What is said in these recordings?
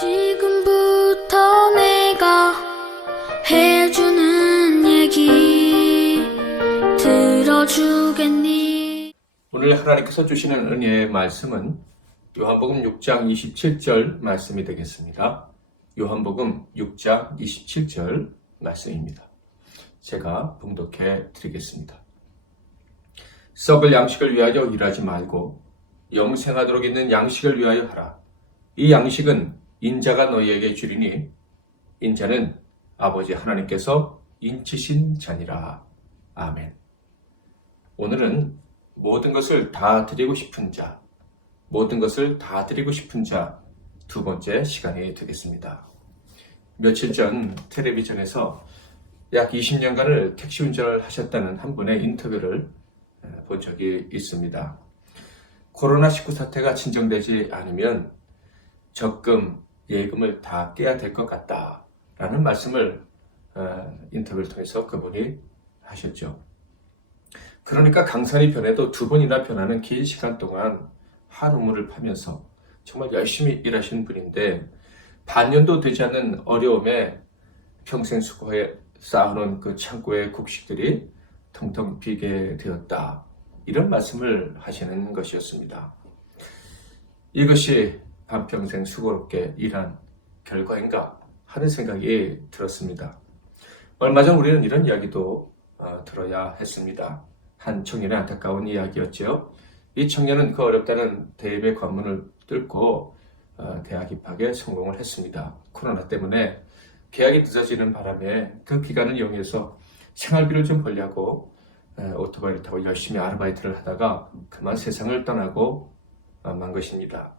지금부터 내가 해주는 얘기 들어주겠니? 오늘 하나님께서 주시는 은혜의 말씀은 요한복음 6장 27절 말씀이 되겠습니다. 요한복음 6장 27절 말씀입니다. 제가 봉독해 드리겠습니다. 썩을 양식을 위하여 일하지 말고 영생하도록 있는 양식을 위하여 하라. 이 양식은 인자가 너희에게 주리니 인자는 아버지 하나님께서 인치신 자니라. 아멘. 오늘은 모든 것을 다 드리고 싶은 자, 모든 것을 다 드리고 싶은 자 두 번째 시간이 되겠습니다. 며칠 전 텔레비전에서 약 20년간을 택시 운전을 하셨다는 한 분의 인터뷰를 본 적이 있습니다. 코로나19 사태가 진정되지 않으면 적금, 예금을 다 깨야 될 것 같다라는 말씀을 인터뷰를 통해서 그분이 하셨죠. 그러니까 강산이 변해도 두 번이나 변하는 긴 시간 동안 한우물을 파면서 정말 열심히 일하신 분인데 반년도 되지 않는 어려움에 평생 수고해 쌓아놓은 그 창고의 곡식들이 텅텅 비게 되었다. 이런 말씀을 하시는 것이었습니다. 이것이 반평생 수고롭게 일한 결과인가 하는 생각이 들었습니다. 얼마 전 우리는 이런 이야기도 들어야 했습니다. 한 청년의 안타까운 이야기였죠. 이 청년은 그 어렵다는 대입의 관문을 뚫고 대학 입학에 성공을 했습니다. 코로나 때문에 계약이 늦어지는 바람에 그 기간을 이용해서 생활비를 좀 벌려고 오토바이를 타고 열심히 아르바이트를 하다가 그만 세상을 떠나고 만 것입니다.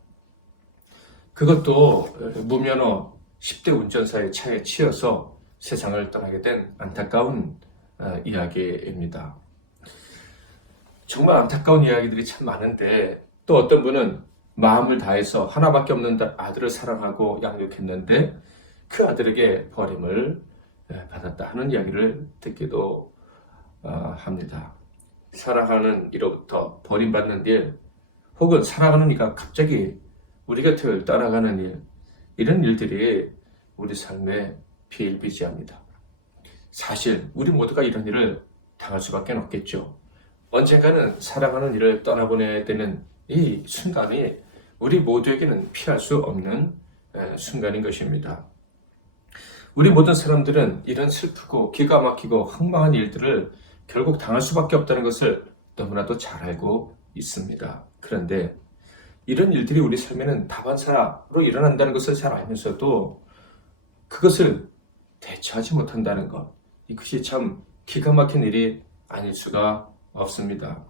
그것도 무면허 10대 운전사의 차에 치여서 세상을 떠나게 된 안타까운 이야기입니다. 정말 안타까운 이야기들이 참 많은데 또 어떤 분은 마음을 다해서 하나밖에 없는 아들을 사랑하고 양육했는데 그 아들에게 버림을 받았다 하는 이야기를 듣기도 합니다. 사랑하는 이로부터 버림받는 일 혹은 사랑하는 이가 갑자기 우리 곁을 떠나가는 일, 이런 일들이 우리 삶에 비일비재합니다. 사실 우리 모두가 이런 일을 당할 수밖에 없겠죠. 언젠가는 사랑하는 이를 떠나보내야 되는 이 순간이 우리 모두에게는 피할 수 없는 순간인 것입니다. 우리 모든 사람들은 이런 슬프고 기가 막히고 황망한 일들을 결국 당할 수밖에 없다는 것을 너무나도 잘 알고 있습니다. 그런데 이런 일들이 우리 삶에는 다반사로 일어난다는 것을 잘 알면서도 그것을 대처하지 못한다는 것, 이것이 참 기가 막힌 일이 아닐 수가 없습니다.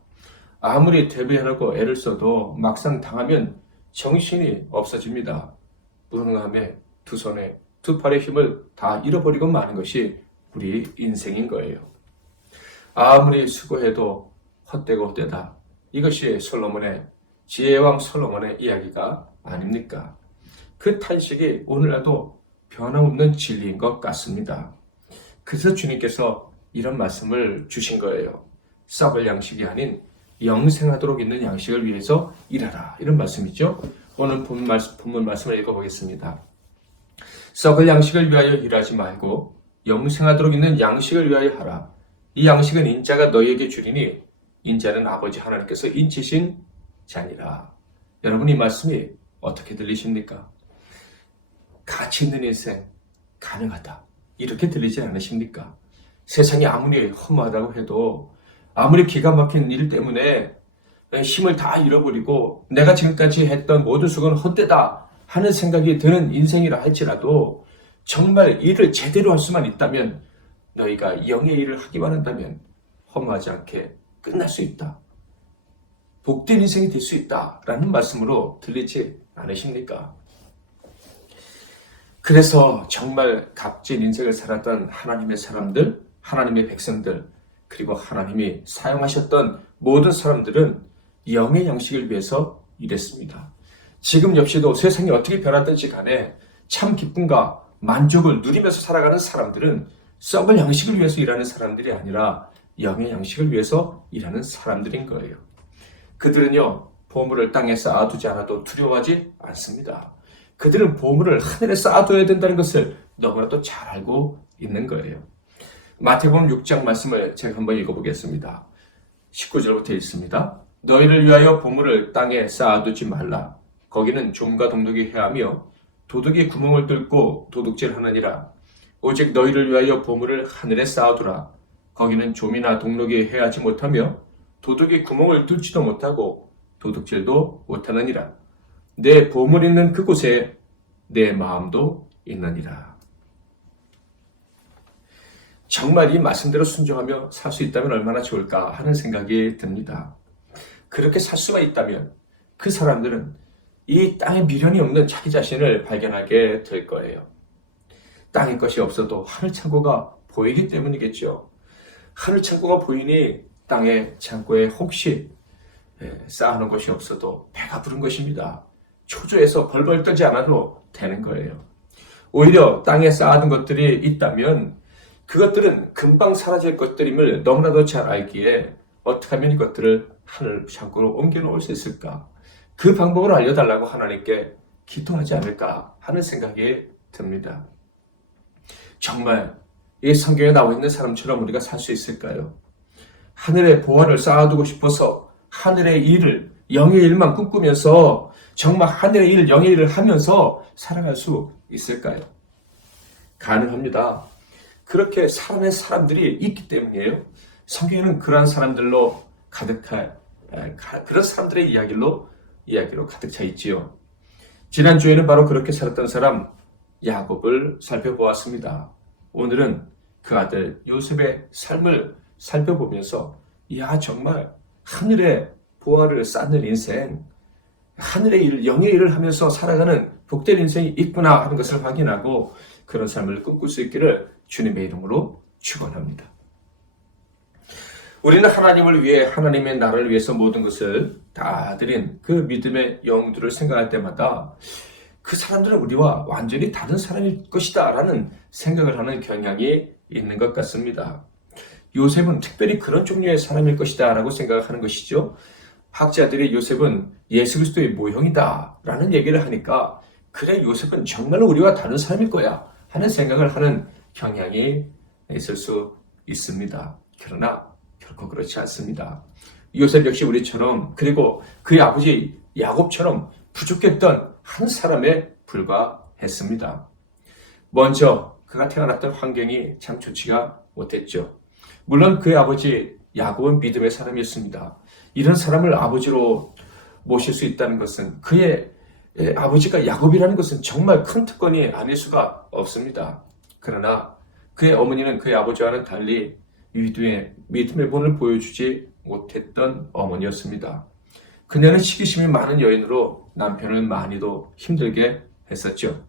아무리 대비하려고 애를 써도 막상 당하면 정신이 없어집니다. 무능함에 두 손에 두 팔의 힘을 다 잃어버리고 마는 것이 우리 인생인 거예요. 아무리 수고해도 헛되고 헛되다. 이것이 지혜왕 솔로몬의 이야기가 아닙니까? 그 탄식이 오늘날도 변함없는 진리인 것 같습니다. 그래서 주님께서 이런 말씀을 주신 거예요. 썩을 양식이 아닌 영생하도록 있는 양식을 위해서 일하라. 이런 말씀이죠. 오늘 본문 말씀을 읽어보겠습니다. 썩을 양식을 위하여 일하지 말고 영생하도록 있는 양식을 위하여 하라. 이 양식은 인자가 너희에게 주리니 인자는 아버지 하나님께서 인치신 자니라. 여러분, 이 말씀이 어떻게 들리십니까? 가치 있는 인생 가능하다. 이렇게 들리지 않으십니까? 세상이 아무리 허무하다고 해도 아무리 기가 막힌 일 때문에 힘을 다 잃어버리고 내가 지금까지 했던 모든 수고는 헛되다 하는 생각이 드는 인생이라 할지라도 정말 일을 제대로 할 수만 있다면 너희가 영의 일을 하기만 한다면 허무하지 않게 끝날 수 있다. 복된 인생이 될 수 있다라는 말씀으로 들리지 않으십니까? 그래서 정말 값진 인생을 살았던 하나님의 사람들, 하나님의 백성들, 그리고 하나님이 사용하셨던 모든 사람들은 영의 양식을 위해서 일했습니다. 지금 역시도 세상이 어떻게 변하든지 간에 참 기쁨과 만족을 누리면서 살아가는 사람들은 썩을 양식을 위해서 일하는 사람들이 아니라 영의 양식을 위해서 일하는 사람들인 거예요. 그들은요, 보물을 땅에 쌓아두지 않아도 두려워하지 않습니다. 그들은 보물을 하늘에 쌓아둬야 된다는 것을 너무나도 잘 알고 있는 거예요. 마태복음 6장 말씀을 제가 한번 읽어보겠습니다. 19절부터 읽습니다. 너희를 위하여 보물을 땅에 쌓아두지 말라. 거기는 좀과 동독이 해하며 도둑이 구멍을 뚫고 도둑질하느니라. 오직 너희를 위하여 보물을 하늘에 쌓아두라. 거기는 좀이나 동독이 해하지 못하며 도둑이 구멍을 뚫지도 못하고 도둑질도 못하느니라. 내 보물 있는 그곳에 내 마음도 있느니라. 정말 이 말씀대로 순종하며 살 수 있다면 얼마나 좋을까 하는 생각이 듭니다. 그렇게 살 수가 있다면 그 사람들은 이 땅에 미련이 없는 자기 자신을 발견하게 될 거예요. 땅의 것이 없어도 하늘 창고가 보이기 때문이겠죠. 하늘 창고가 보이니 땅의 창고에 혹시 쌓아놓은 것이 없어도 배가 부른 것입니다. 초조해서 벌벌 떨지 않아도 되는 거예요. 오히려 땅에 쌓아둔 것들이 있다면 그것들은 금방 사라질 것들임을 너무나도 잘 알기에 어떻게 하면 이것들을 하늘 창고로 옮겨 놓을 수 있을까? 그 방법을 알려달라고 하나님께 기도하지 않을까 하는 생각이 듭니다. 정말 이 성경에 나와 있는 사람처럼 우리가 살 수 있을까요? 하늘의 보화를 쌓아두고 싶어서 하늘의 일을, 영의 일만 꿈꾸면서 정말 하늘의 일, 영의 일을 하면서 살아갈 수 있을까요? 가능합니다. 그렇게 살아낸 사람들이 있기 때문이에요. 성경에는 그러한 사람들로 가득할, 그런 사람들의 이야기로 가득 차 있지요. 지난주에는 바로 그렇게 살았던 사람 야곱을 살펴보았습니다. 오늘은 그 아들 요셉의 삶을 살펴보면서 정말 하늘의 보화를 쌓는 인생, 하늘의 일, 영의 일을 하면서 살아가는 복된 인생이 있구나 하는 것을 확인하고 그런 삶을 꿈꿀 수 있기를 주님의 이름으로 축원합니다. 우리는 하나님을 위해, 하나님의 나라를 위해서 모든 것을 다 드린 그 믿음의 영들을 생각할 때마다 그 사람들은 우리와 완전히 다른 사람일 것이다 라는 생각을 하는 경향이 있는 것 같습니다. 요셉은 특별히 그런 종류의 사람일 것이다 라고 생각하는 것이죠. 학자들이 요셉은 예수 그리스도의 모형이다 라는 얘기를 하니까 그래, 요셉은 정말로 우리와 다른 사람일 거야 하는 생각을 하는 경향이 있을 수 있습니다. 그러나 결코 그렇지 않습니다. 요셉 역시 우리처럼, 그리고 그의 아버지 야곱처럼 부족했던 한 사람에 불과했습니다. 먼저 그가 태어났던 환경이 참 좋지가 못했죠. 물론 그의 아버지 야곱은 믿음의 사람이었습니다. 이런 사람을 아버지로 모실 수 있다는 것은, 그의 아버지가 야곱이라는 것은 정말 큰 특권이 아닐 수가 없습니다. 그러나 그의 어머니는 그의 아버지와는 달리 위도의 믿음의 본을 보여주지 못했던 어머니였습니다. 그녀는 시기심이 많은 여인으로 남편을 많이도 힘들게 했었죠.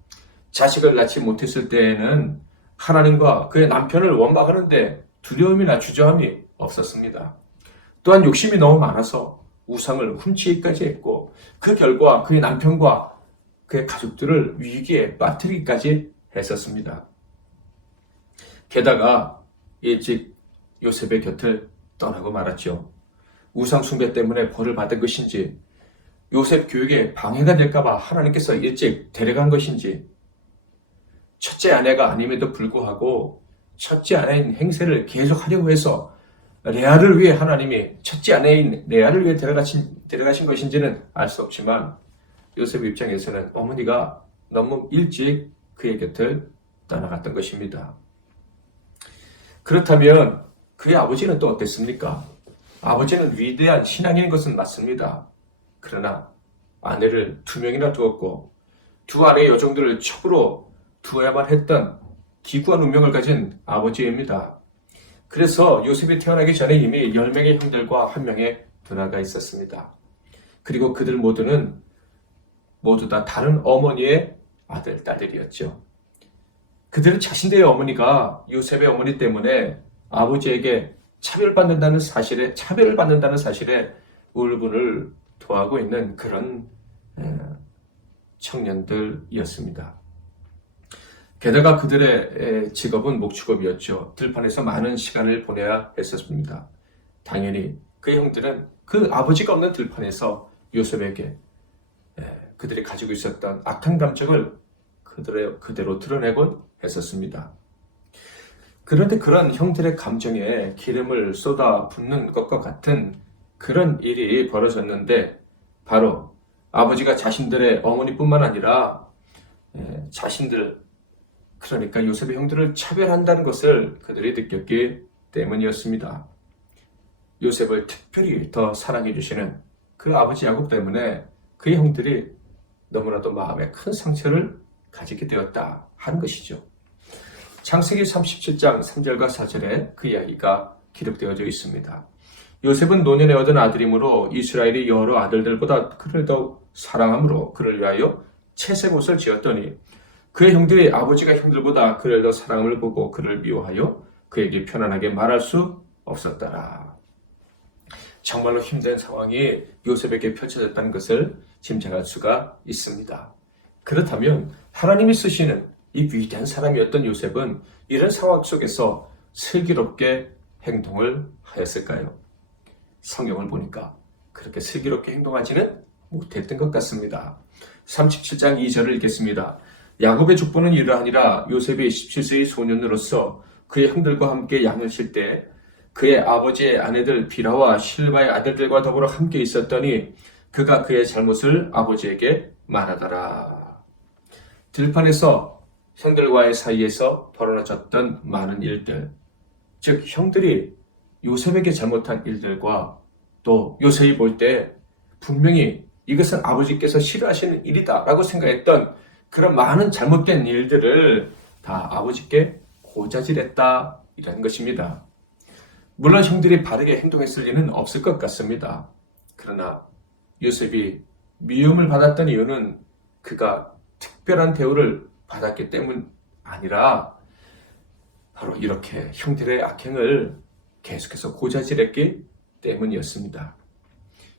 자식을 낳지 못했을 때에는 하나님과 그의 남편을 원망하는데 두려움이나 주저함이 없었습니다. 또한 욕심이 너무 많아서 우상을 훔치기까지 했고, 그 결과 그의 남편과 그의 가족들을 위기에 빠뜨리기까지 했었습니다. 게다가 일찍 요셉의 곁을 떠나고 말았죠. 우상 숭배 때문에 벌을 받은 것인지, 요셉 교육에 방해가 될까봐 하나님께서 일찍 데려간 것인지, 첫째 아내가 아님에도 불구하고 첫째 아내인 행세를 계속하려고 해서 레아를 위해 하나님이 첫째 아내인 레아를 위해 데려가신 것인지는 알 수 없지만, 요셉 입장에서는 어머니가 너무 일찍 그의 곁을 떠나갔던 것입니다. 그렇다면 그의 아버지는 또 어땠습니까? 아버지는 위대한 신앙인 것은 맞습니다. 그러나 아내를 2명이나 두었고 두 아내의 여종들을 첩으로 두어야만 했던 기구한 운명을 가진 아버지입니다. 그래서 요셉이 태어나기 전에 이미 10명의 형들과 1명의 누나가 있었습니다. 그리고 그들 모두 다 다른 어머니의 아들, 딸들이었죠. 그들은 자신들의 어머니가 요셉의 어머니 때문에 아버지에게 차별을 받는다는 사실에 울분을 토하고 있는 그런 청년들이었습니다. 게다가 그들의 직업은 목축업이었죠. 들판에서 많은 시간을 보내야 했었습니다. 당연히 그 형들은 그 아버지가 없는 들판에서 요셉에게 그들이 가지고 있었던 악한 감정을 그대로 드러내곤 했었습니다. 그런데 그런 형들의 감정에 기름을 쏟아 붓는 것과 같은 그런 일이 벌어졌는데, 바로 아버지가 자신들의 어머니뿐만 아니라 자신들, 그러니까 요셉의 형들을 차별한다는 것을 그들이 느꼈기 때문이었습니다. 요셉을 특별히 더 사랑해 주시는 그 아버지 야곱 때문에 그의 형들이 너무나도 마음에 큰 상처를 가지게 되었다 하는 것이죠. 창세기 37장 3절과 4절에 그 이야기가 기록되어져 있습니다. 요셉은 노년에 얻은 아들이므로 이스라엘이 여러 아들들보다 그를 더욱 사랑함으로 그를 위하여 채색옷을 지었더니 그의 형들이 아버지가 형들보다 그를 더 사랑함을 보고 그를 미워하여 그에게 편안하게 말할 수 없었더라. 정말로 힘든 상황이 요셉에게 펼쳐졌다는 것을 짐작할 수가 있습니다. 그렇다면 하나님이 쓰시는 이 위대한 사람이었던 요셉은 이런 상황 속에서 슬기롭게 행동을 하였을까요? 성경을 보니까 그렇게 슬기롭게 행동하지는 못했던 것 같습니다. 37장 2절을 읽겠습니다. 야곱의 족보는 이러하니라. 요셉이 17세의 소년으로서 그의 형들과 함께 양을 칠 때 그의 아버지의 아내들 비라와 실바의 아들들과 더불어 함께 있었더니 그가 그의 잘못을 아버지에게 말하더라. 들판에서 형들과의 사이에서 벌어졌던 많은 일들, 즉 형들이 요셉에게 잘못한 일들과 또 요셉이 볼 때 분명히 이것은 아버지께서 싫어하시는 일이다 라고 생각했던 그런 많은 잘못된 일들을 다 아버지께 고자질했다 이라는 것입니다. 물론 형들이 바르게 행동했을 리는 없을 것 같습니다. 그러나 요셉이 미움을 받았던 이유는 그가 특별한 대우를 받았기 때문 아니라 바로 이렇게 형들의 악행을 계속해서 고자질했기 때문이었습니다.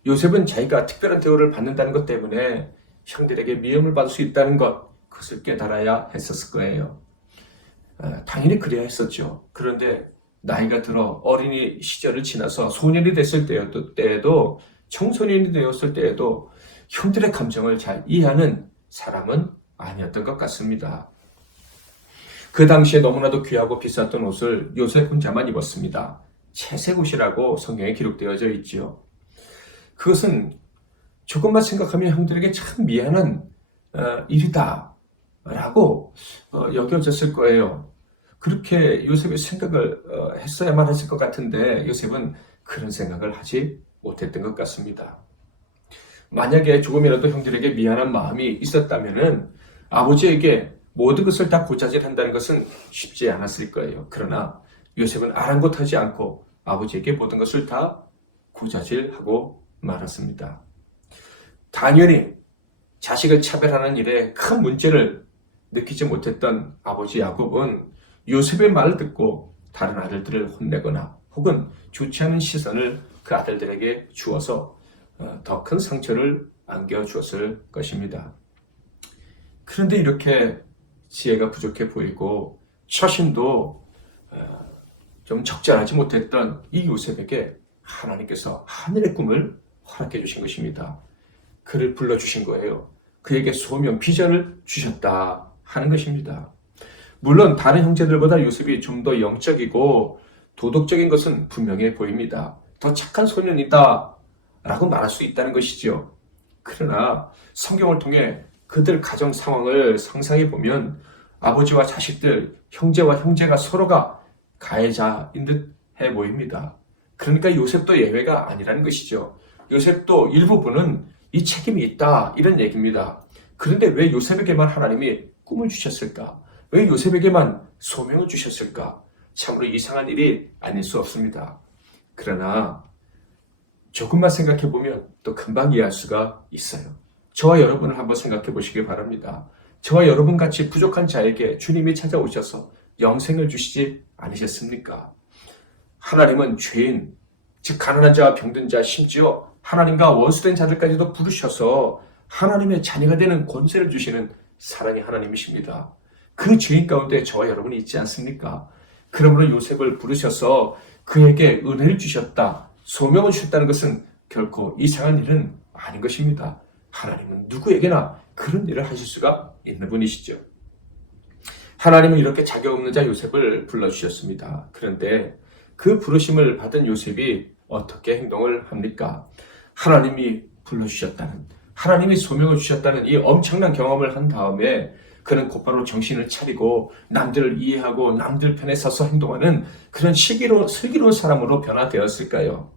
요셉은 자기가 특별한 대우를 받는다는 것 때문에 형들에게 미움을 받을 수 있다는 것, 그것을 깨달아야 했었을 거예요. 당연히 그래야 했었죠. 그런데 나이가 들어 어린이 시절을 지나서 소년이 됐을 때에도 청소년이 되었을 때에도 형들의 감정을 잘 이해하는 사람은 아니었던 것 같습니다. 그 당시에 너무나도 귀하고 비쌌던 옷을 요셉 혼자만 입었습니다. 채색옷이라고 성경에 기록되어져 있지요. 그것은 조금만 생각하면 형들에게 참 미안한 일이다 라고 여겨졌을 거예요. 그렇게 요셉의 생각을 했어야만 했을 것 같은데 요셉은 그런 생각을 하지 못했던 것 같습니다. 만약에 조금이라도 형들에게 미안한 마음이 있었다면 아버지에게 모든 것을 다 고자질한다는 것은 쉽지 않았을 거예요. 그러나 요셉은 아랑곳하지 않고 아버지에게 모든 것을 다 고자질하고 말았습니다. 당연히 자식을 차별하는 일에 큰 문제를 느끼지 못했던 아버지 야곱은 요셉의 말을 듣고 다른 아들들을 혼내거나 혹은 좋지 않은 시선을 그 아들들에게 주어서 더 큰 상처를 안겨주었을 것입니다. 그런데 이렇게 지혜가 부족해 보이고 처신도 좀 적절하지 못했던 이 요셉에게 하나님께서 하늘의 꿈을 허락해 주신 것입니다. 그를 불러주신 거예요. 그에게 소명, 비전을 주셨다 하는 것입니다. 물론 다른 형제들보다 요셉이 좀 더 영적이고 도덕적인 것은 분명해 보입니다. 더 착한 소년이다 라고 말할 수 있다는 것이죠. 그러나 성경을 통해 그들 가정 상황을 상상해 보면 아버지와 자식들, 형제와 형제가 서로가 가해자인 듯 해 보입니다. 그러니까 요셉도 예외가 아니라는 것이죠. 요셉도 일부분은 이 책임이 있다 이런 얘기입니다. 그런데 왜 요셉에게만 하나님이 꿈을 주셨을까? 왜 요셉에게만 소명을 주셨을까? 참으로 이상한 일이 아닐 수 없습니다. 그러나 조금만 생각해 보면 또 금방 이해할 수가 있어요. 저와 여러분을 한번 생각해 보시기 바랍니다. 저와 여러분 같이 부족한 자에게 주님이 찾아오셔서 영생을 주시지 않으셨습니까? 하나님은 죄인, 즉 가난한 자와 병든 자, 심지어 하나님과 원수된 자들까지도 부르셔서 하나님의 자녀가 되는 권세를 주시는 사랑의 하나님이십니다. 그 죄인 가운데 저와 여러분이 있지 않습니까? 그러므로 요셉을 부르셔서 그에게 은혜를 주셨다, 소명을 주셨다는 것은 결코 이상한 일은 아닌 것입니다. 하나님은 누구에게나 그런 일을 하실 수가 있는 분이시죠. 하나님은 이렇게 자격 없는 자 요셉을 불러주셨습니다. 그런데 그 부르심을 받은 요셉이 어떻게 행동을 합니까? 하나님이 불러주셨다는, 하나님이 소명을 주셨다는 이 엄청난 경험을 한 다음에 그는 곧바로 정신을 차리고 남들을 이해하고 남들 편에 서서 행동하는 그런 슬기로운 사람으로 변화되었을까요?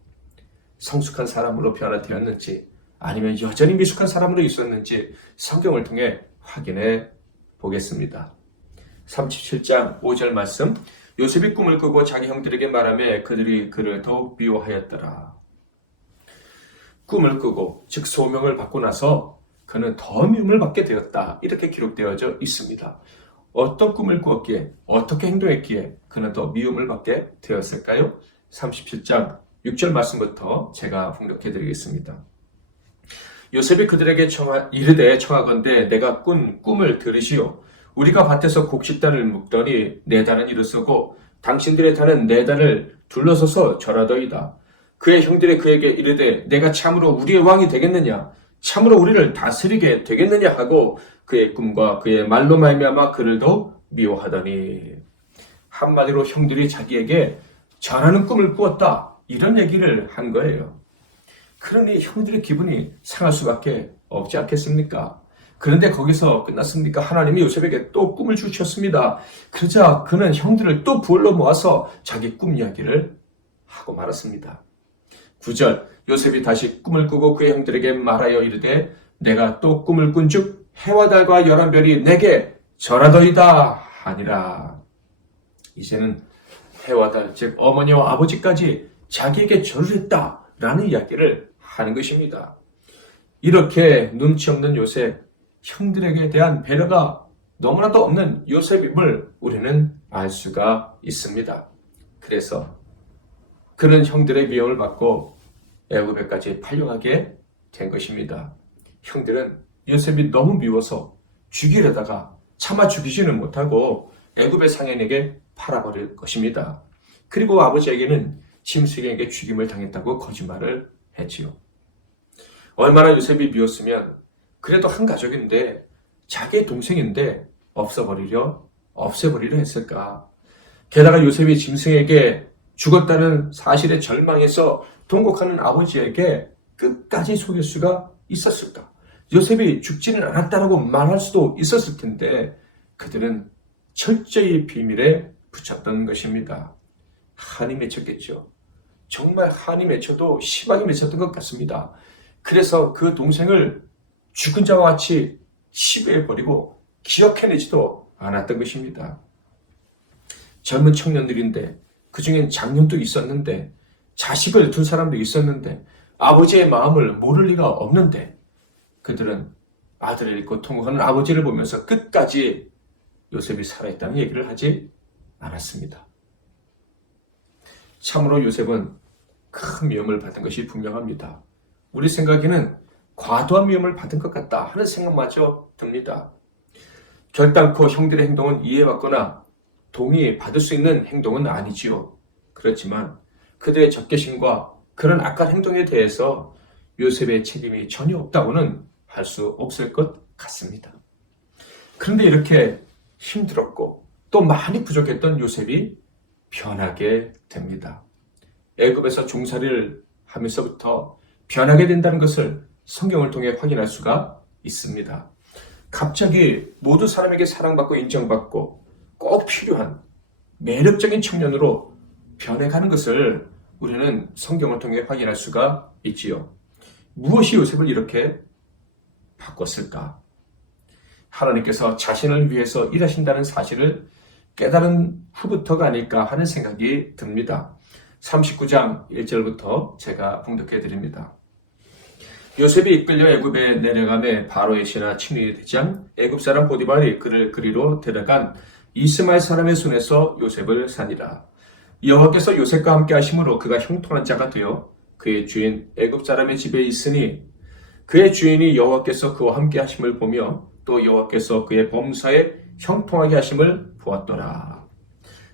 성숙한 사람으로 변화되었는지 아니면 여전히 미숙한 사람으로 있었는지 성경을 통해 확인해 보겠습니다. 37장 5절 말씀, 요셉이 꿈을 꾸고 자기 형들에게 말하며 그들이 그를 더욱 미워하였더라. 꿈을 꾸고 즉 소명을 받고 나서 그는 더 미움을 받게 되었다. 이렇게 기록되어져 있습니다. 어떤 꿈을 꾸었기에 어떻게 행동했기에 그는 더 미움을 받게 되었을까요? 37장 6절 말씀부터 제가 봉독해 드리겠습니다. 요셉이 그들에게 이르되 청하건대 내가 꾼 꿈을 들으시오. 우리가 밭에서 곡식단을 묶더니 네 단은 일어서고 당신들의 단은 네 단을 둘러서서 절하더이다. 그의 형들이 그에게 이르되 내가 참으로 우리의 왕이 되겠느냐? 참으로 우리를 다스리게 되겠느냐? 하고 그의 꿈과 그의 말로 말미암아 그를 더욱 미워하더니, 한마디로 형들이 자기에게 절하는 꿈을 꾸었다, 이런 얘기를 한 거예요. 그러니 형들의 기분이 상할 수밖에 없지 않겠습니까? 그런데 거기서 끝났습니까? 하나님이 요셉에게 또 꿈을 주셨습니다. 그러자 그는 형들을 또 부을러 모아서 자기 꿈 이야기를 하고 말았습니다. 9절, 요셉이 다시 꿈을 꾸고 그의 형들에게 말하여 이르되 내가 또 꿈을 꾼즉 해와 달과 11별이 내게 절하더이다 하니라. 이제는 해와 달, 즉 어머니와 아버지까지 자기에게 절을 했다라는 이야기를 하는 것입니다. 이렇게 눈치 없는 요셉, 형들에게 대한 배려가 너무나도 없는 요셉임을 우리는 알 수가 있습니다. 그래서 그는 형들의 미움을 받고 애굽에까지 팔려가게 된 것입니다. 형들은 요셉이 너무 미워서 죽이려다가 차마 죽이지는 못하고 애굽의 상인에게 팔아버릴 것입니다. 그리고 아버지에게는 짐승에게 죽임을 당했다고 거짓말을 했지요. 얼마나 요셉이 미웠으면 그래도 한 가족인데 자기의 동생인데 없애버리려 했을까? 게다가 요셉이 짐승에게 죽었다는 사실에 절망해서 통곡하는 아버지에게 끝까지 속일 수가 있었을까? 요셉이 죽지는 않았다라고 말할 수도 있었을 텐데 그들은 철저히 비밀에 붙였던 것입니다. 한이 맺혔겠죠. 정말 한이 맺혀도 심하게 맺혔던 것 같습니다. 그래서 그 동생을 죽은 자와 같이 시비해버리고 기억해내지도 않았던 것입니다. 젊은 청년들인데 그 중엔 장년도 있었는데 자식을 둔 사람도 있었는데 아버지의 마음을 모를 리가 없는데 그들은 아들을 잃고 통곡하는 아버지를 보면서 끝까지 요셉이 살아있다는 얘기를 하지 않았습니다. 참으로 요셉은 큰 미움을 받은 것이 분명합니다. 우리 생각에는 과도한 미움을 받은 것 같다 하는 생각마저 듭니다. 결단코 형들의 행동은 이해받거나 동의받을 수 있는 행동은 아니지요. 그렇지만 그들의 적개심과 그런 악한 행동에 대해서 요셉의 책임이 전혀 없다고는 할 수 없을 것 같습니다. 그런데 이렇게 힘들었고 또 많이 부족했던 요셉이 변하게 됩니다. 애굽에서 종살이를 하면서부터 변하게 된다는 것을 성경을 통해 확인할 수가 있습니다. 갑자기 모든 사람에게 사랑받고 인정받고 꼭 필요한 매력적인 청년으로 변해가는 것을 우리는 성경을 통해 확인할 수가 있지요. 무엇이 요셉을 이렇게 바꿨을까? 하나님께서 자신을 위해서 일하신다는 사실을 깨달은 후부터가 아닐까 하는 생각이 듭니다. 39장 1절부터 제가 봉독해 드립니다. 요셉이 이끌려 애굽에 내려가매 바로의 신하 친위 대장 애굽 사람 보디발이 그를 그리로 데려간 이스마엘 사람의 손에서 요셉을 사니라. 여호와께서 요셉과 함께 하심으로 그가 형통한 자가 되어 그의 주인 애굽 사람의 집에 있으니 그의 주인이 여호와께서 그와 함께 하심을 보며 또 여호와께서 그의 범사에 형통하게 하심을 보았더라.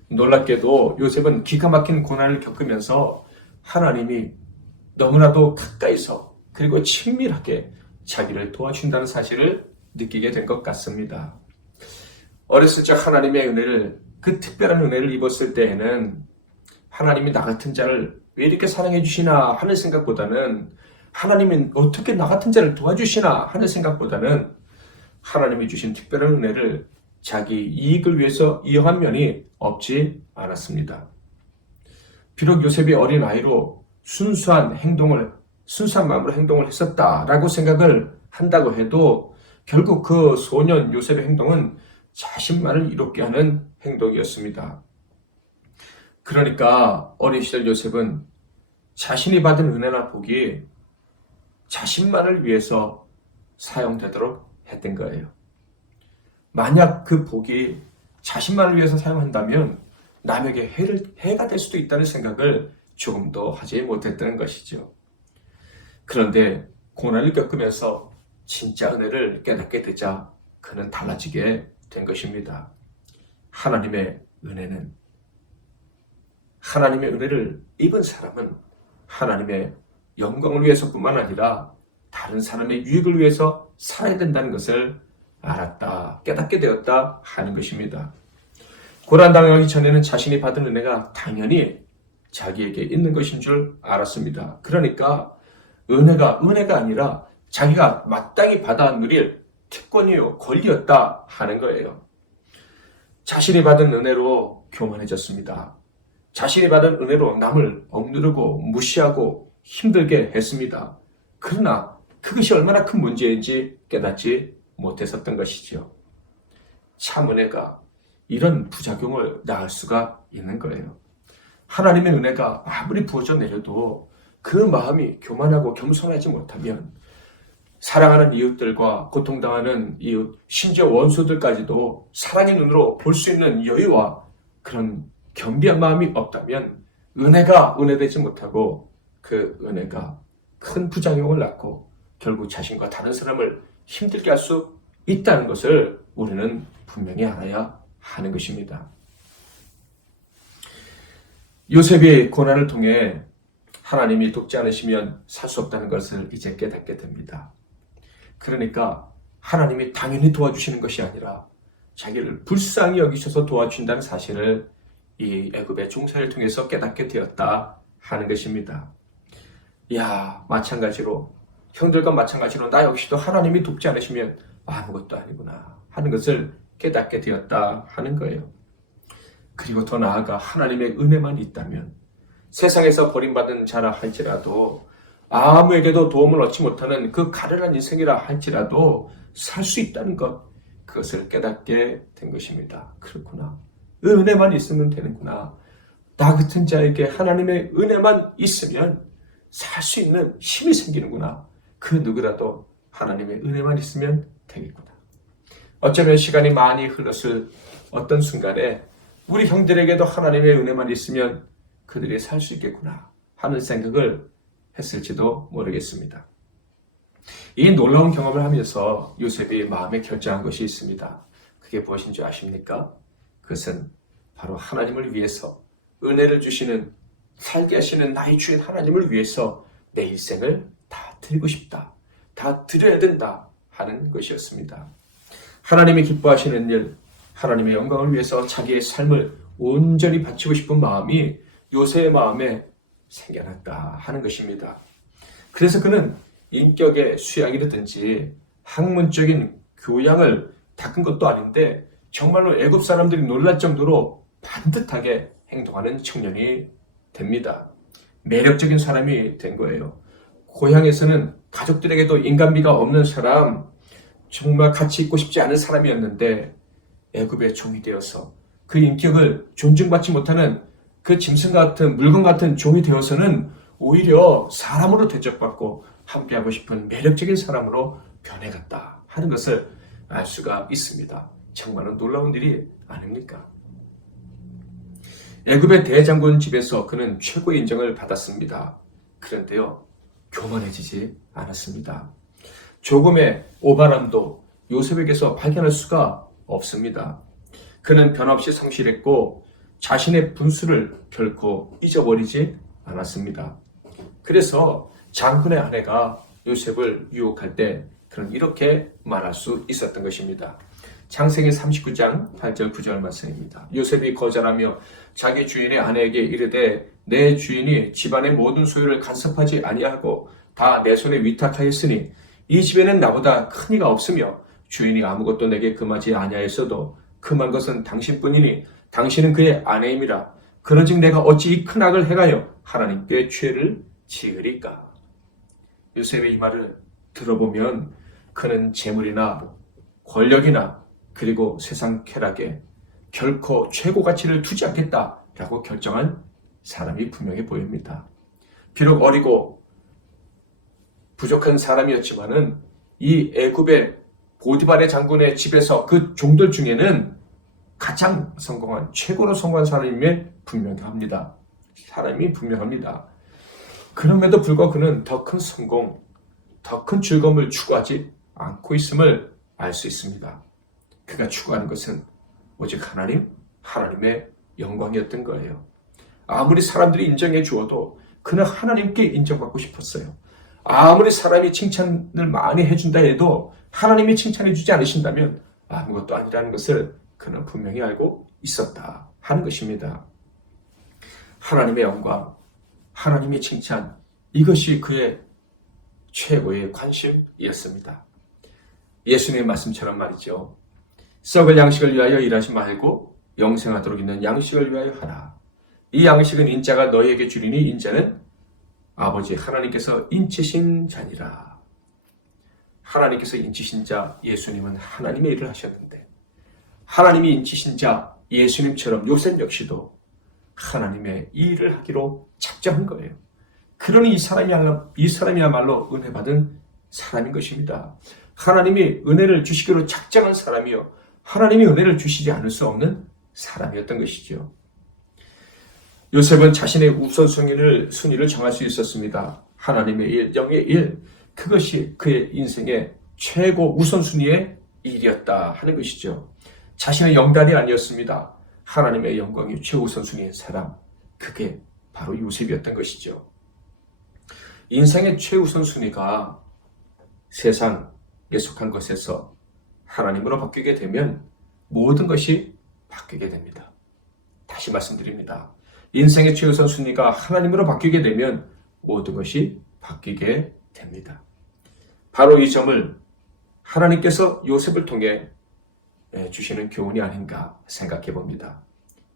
놀랍게도 요셉은 기가 막힌 고난을 겪으면서 하나님이 너무나도 가까이서 그리고 친밀하게 자기를 도와준다는 사실을 느끼게 된 것 같습니다. 어렸을 적 하나님의 은혜를, 그 특별한 은혜를 입었을 때에는 하나님이 나 같은 자를 왜 이렇게 사랑해 주시나 하는 생각보다는, 하나님은 어떻게 나 같은 자를 도와주시나 하는 생각보다는 하나님이 주신 특별한 은혜를 자기 이익을 위해서 이용한 면이 없지 않았습니다. 비록 요셉이 어린 아이로 순수한 마음으로 행동을 했었다라고 생각을 한다고 해도 결국 그 소년 요셉의 행동은 자신만을 이롭게 하는 행동이었습니다. 그러니까 어린 시절 요셉은 자신이 받은 은혜나 복이 자신만을 위해서 사용되도록 했던 거예요. 만약 그 복이 자신만을 위해서 사용한다면 남에게 해가 될 수도 있다는 생각을 조금도 하지 못했다는 것이죠. 그런데 고난을 겪으면서 진짜 은혜를 깨닫게 되자 그는 달라지게 된 것입니다. 하나님의 은혜를 입은 사람은 하나님의 영광을 위해서뿐만 아니라 다른 사람의 유익을 위해서 살아야 된다는 것을 알았다, 깨닫게 되었다 하는 것입니다. 고난당하기 전에는 자신이 받은 은혜가 당연히 자기에게 있는 것인 줄 알았습니다. 그러니까 은혜가 아니라 자기가 마땅히 받아 누릴 특권이요, 권리였다 하는 거예요. 자신이 받은 은혜로 교만해졌습니다. 자신이 받은 은혜로 남을 억누르고 무시하고 힘들게 했습니다. 그러나 그것이 얼마나 큰 문제인지 깨닫지 못했었던 것이죠. 참 은혜가 이런 부작용을 낳을 수가 있는 거예요. 하나님의 은혜가 아무리 부어져 내려도 그 마음이 교만하고 겸손하지 못하면 사랑하는 이웃들과 고통당하는 이웃, 심지어 원수들까지도 사랑의 눈으로 볼 수 있는 여유와 그런 겸비한 마음이 없다면 은혜가 은혜되지 못하고 그 은혜가 큰 부작용을 낳고 결국 자신과 다른 사람을 힘들게 할 수 있다는 것을 우리는 분명히 알아야 하는 것입니다. 요셉이 고난을 통해 하나님이 돕지 않으시면 살 수 없다는 것을 이제 깨닫게 됩니다. 그러니까 하나님이 당연히 도와주시는 것이 아니라 자기를 불쌍히 여기셔서 도와주신다는 사실을 이 애굽의 종살이를 통해서 깨닫게 되었다 하는 것입니다. 마찬가지로 형들과 마찬가지로 나 역시도 하나님이 돕지 않으시면 아무것도 아니구나 하는 것을 깨닫게 되었다 하는 거예요. 그리고 더 나아가 하나님의 은혜만 있다면 세상에서 버림받은 자라 할지라도 아무에게도 도움을 얻지 못하는 그 가련한 인생이라 할지라도 살 수 있다는 것, 그것을 깨닫게 된 것입니다. 그렇구나. 은혜만 있으면 되는구나. 나 같은 자에게 하나님의 은혜만 있으면 살 수 있는 힘이 생기는구나. 그 누구라도 하나님의 은혜만 있으면 되겠구나. 어쩌면 시간이 많이 흘렀을 어떤 순간에 우리 형들에게도 하나님의 은혜만 있으면 그들이 살 수 있겠구나 하는 생각을 했을지도 모르겠습니다. 이 놀라운 경험을 하면서 요셉이 마음에 결정한 것이 있습니다. 그게 무엇인 줄 아십니까? 그것은 바로 하나님을 위해서 은혜를 주시는, 살게 하시는 나의 주인 하나님을 위해서 내 인생을 다 드리고 싶다, 다 드려야 된다 하는 것이었습니다. 하나님이 기뻐하시는 일, 하나님의 영광을 위해서 자기의 삶을 온전히 바치고 싶은 마음이 요셉의 마음에 생겨났다 하는 것입니다. 그래서 그는 인격의 수양이라든지 학문적인 교양을 닦은 것도 아닌데 정말로 애굽 사람들이 놀랄 정도로 반듯하게 행동하는 청년이 됩니다. 매력적인 사람이 된 거예요. 고향에서는 가족들에게도 인간미가 없는 사람, 정말 같이 있고 싶지 않은 사람이었는데 애굽의 종이 되어서 그 인격을 존중받지 못하는 그 짐승 같은, 물건 같은 종이 되어서는 오히려 사람으로 대접받고 함께하고 싶은 매력적인 사람으로 변해갔다 하는 것을 알 수가 있습니다. 정말로 놀라운 일이 아닙니까? 애굽의 대장군 집에서 그는 최고의 인정을 받았습니다. 그런데요, 교만해지지 않았습니다. 조금의 오바람도 요셉에게서 발견할 수가 없습니다. 그는 변함없이 성실했고 자신의 분수를 결코 잊어버리지 않았습니다. 그래서 장군의 아내가 요셉을 유혹할 때 그는 이렇게 말할 수 있었던 것입니다. 창세기 39장 8절 9절 말씀입니다. 요셉이 거절하며 자기 주인의 아내에게 이르되 내 주인이 집안의 모든 소유를 간섭하지 아니하고 다 내 손에 위탁하였으니 이 집에는 나보다 큰 이가 없으며 주인이 아무것도 내게 금하지 아니하였어도 금한 것은 당신뿐이니 당신은 그의 아내임이라. 그런즉 내가 어찌 이 큰 악을 행하여 하나님께 죄를 지으리까. 요셉의 이 말을 들어보면 그는 재물이나 권력이나 그리고 세상 쾌락에 결코 최고 가치를 두지 않겠다라고 결정한 사람이 분명해 보입니다. 비록 어리고 부족한 사람이었지만은 이 애굽의 보디발의 장군의 집에서 그 종들 중에는 가장 성공한, 최고로 성공한 사람임에 분명합니다. 사람이 분명합니다. 그럼에도 불구하고 그는 더 큰 성공, 더 큰 즐거움을 추구하지 않고 있음을 알 수 있습니다. 그가 추구하는 것은 오직 하나님의 영광이었던 거예요. 아무리 사람들이 인정해 주어도 그는 하나님께 인정받고 싶었어요. 아무리 사람이 칭찬을 많이 해준다 해도 하나님이 칭찬해 주지 않으신다면 아무것도 아니라는 것을 그는 분명히 알고 있었다 하는 것입니다. 하나님의 영광, 하나님의 칭찬, 이것이 그의 최고의 관심이었습니다. 예수님의 말씀처럼 말이죠. 썩을 양식을 위하여 일하지 말고 영생하도록 있는 양식을 위하여 하라. 이 양식은 인자가 너희에게 주리니 인자는 아버지 하나님께서 인치신 자니라. 하나님께서 인치신 자 예수님은 하나님의 일을 하셨는데 하나님이 인치신 자 예수님처럼 요셉 역시도 하나님의 일을 하기로 작정한 거예요. 그러니 이 사람이야말로 은혜 받은 사람인 것입니다. 하나님이 은혜를 주시기로 작정한 사람이요, 하나님이 은혜를 주시지 않을 수 없는 사람이었던 것이죠. 요셉은 자신의 우선순위를 정할 수 있었습니다. 하나님의 일, 영의 일, 그것이 그의 인생의 최고 우선순위의 일이었다 하는 것이죠. 자신의 영달이 아니었습니다. 하나님의 영광이 최우선순위인 사람, 그게 바로 요셉이었던 것이죠. 인생의 최우선순위가 세상에 속한 것에서 하나님으로 바뀌게 되면 모든 것이 바뀌게 됩니다. 다시 말씀드립니다. 인생의 최우선순위가 하나님으로 바뀌게 되면 모든 것이 바뀌게 됩니다. 바로 이 점을 하나님께서 요셉을 통해 주시는 교훈이 아닌가 생각해 봅니다.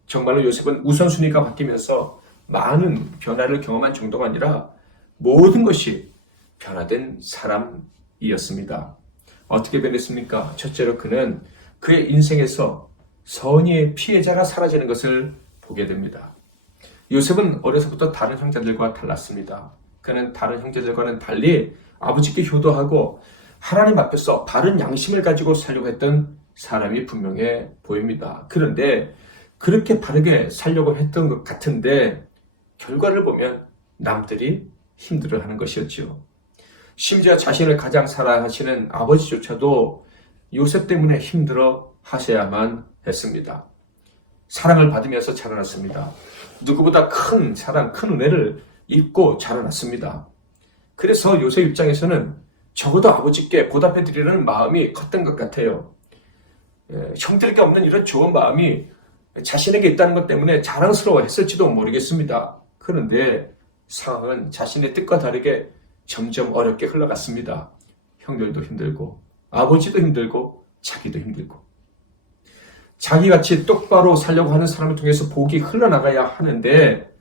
정말로 요셉은 우선순위가 바뀌면서 많은 변화를 경험한 정도가 아니라 모든 것이 변화된 사람이었습니다. 어떻게 변했습니까? 첫째로 그는 그의 인생에서 선의의 피해자가 사라지는 것을 보게 됩니다. 요셉은 어려서부터 다른 형제들과 달랐습니다. 그는 다른 형제들과는 달리 아버지께 효도하고 하나님 앞에서 바른 양심을 가지고 살려고 했던 사람이 분명해 보입니다. 그런데 그렇게 바르게 살려고 했던 것 같은데 결과를 보면 남들이 힘들어하는 것이었지요. 심지어 자신을 가장 사랑하시는 아버지조차도 요셉 때문에 힘들어 하셔야만 했습니다. 사랑을 받으면서 자라났습니다. 누구보다 큰 사랑, 큰 은혜를 입고 자라났습니다. 그래서 요셉 입장에서는 적어도 아버지께 보답해 드리려는 마음이 컸던 것 같아요. 형들에게 없는 이런 좋은 마음이 자신에게 있다는 것 때문에 자랑스러워 했을지도 모르겠습니다. 그런데 상황은 자신의 뜻과 다르게 점점 어렵게 흘러갔습니다. 형들도 힘들고 아버지도 힘들고 자기도 힘들고 자기같이 똑바로 살려고 하는 사람을 통해서 복이 흘러나가야 하는데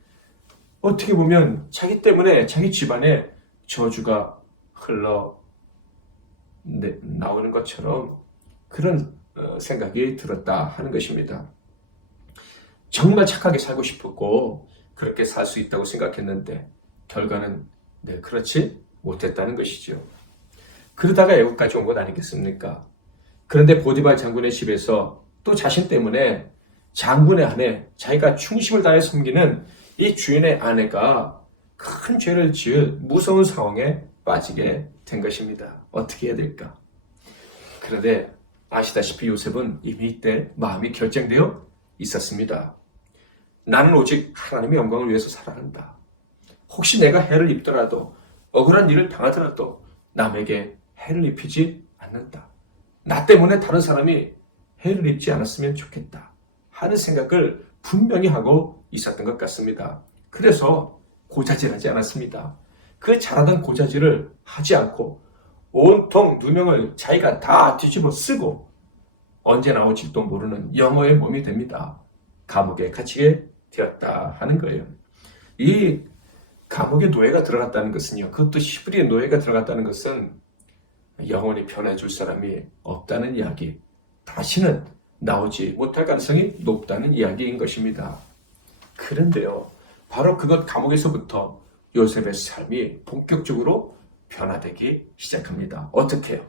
어떻게 보면 자기 때문에 자기 집안에 저주가 나오는 것처럼 그런 생각이 들었다 하는 것입니다. 정말 착하게 살고 싶었고 그렇게 살 수 있다고 생각했는데 결과는 그렇지 못했다는 것이죠. 그러다가 애국까지 온 것 아니겠습니까? 그런데 보디발 장군의 집에서 또 자신 때문에 장군의 아내, 자기가 충심을 다해 섬기는 이 주인의 아내가 큰 죄를 지을 무서운 상황에 빠지게 된 것입니다. 어떻게 해야 될까? 그런데 아시다시피 요셉은 이미 이때 마음이 결정되어 있었습니다. 나는 오직 하나님의 영광을 위해서 살아간다. 혹시 내가 해를 입더라도 억울한 일을 당하더라도 남에게 해를 입히지 않는다. 나 때문에 다른 사람이 해를 입지 않았으면 좋겠다 하는 생각을 분명히 하고 있었던 것 같습니다. 그래서 고자질하지 않았습니다. 그 잘하던 고자질을 하지 않고 온통 누명을 자기가 다 뒤집어 쓰고 언제 나올지도 모르는 영어의 몸이 됩니다. 감옥에 갇히게 되었다 하는 거예요. 이 감옥에 노예가 들어갔다는 것은요, 그것도 히브리의 노예가 들어갔다는 것은 영원히 변해줄 사람이 없다는 이야기, 다시는 나오지 못할 가능성이 높다는 이야기인 것입니다. 그런데요, 바로 그것 감옥에서부터 요셉의 삶이 본격적으로 변화되기 시작합니다. 어떻게 해요?